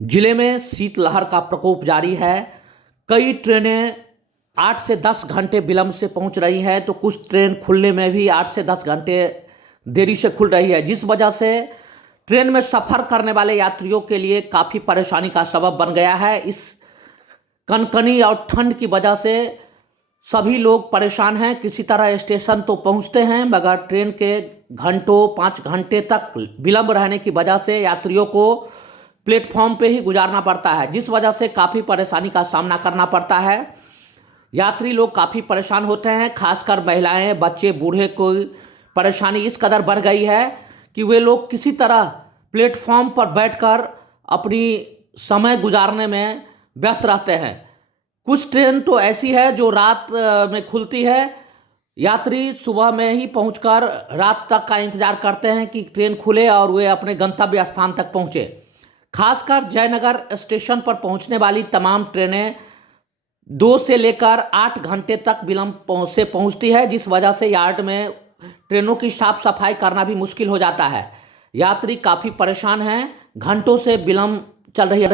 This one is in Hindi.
जिले में शीतलहर का प्रकोप जारी है। कई ट्रेनें 8 से 10 घंटे विलंब से पहुंच रही है, तो कुछ ट्रेन खुलने में भी 8 से 10 घंटे देरी से खुल रही है, जिस वजह से ट्रेन में सफ़र करने वाले यात्रियों के लिए काफ़ी परेशानी का सबब बन गया है। इस कनकनी और ठंड की वजह से सभी लोग परेशान हैं। किसी तरह स्टेशन तो पहुंचते हैं, मगर ट्रेन के घंटों 5 घंटे तक विलंब रहने की वजह से यात्रियों को प्लेटफॉर्म पे ही गुजारना पड़ता है, जिस वजह से काफ़ी परेशानी का सामना करना पड़ता है। यात्री लोग काफ़ी परेशान होते हैं, खासकर महिलाएं, बच्चे, बूढ़े को परेशानी इस कदर बढ़ गई है कि वे लोग किसी तरह प्लेटफॉर्म पर बैठकर अपनी समय गुजारने में व्यस्त रहते हैं। कुछ ट्रेन तो ऐसी है जो रात में खुलती है। यात्री सुबह में ही पहुंचकर रात तक का इंतजार करते हैं कि ट्रेन खुले और वे अपने गंतव्य स्थान तक पहुंचे। खासकर जयनगर स्टेशन पर पहुंचने वाली तमाम ट्रेनें 2 से लेकर 8 घंटे तक विलंब से पहुंचती है, जिस वजह से यार्ड में ट्रेनों की साफ सफाई करना भी मुश्किल हो जाता है। यात्री काफ़ी परेशान हैं, घंटों से विलंब चल रही है।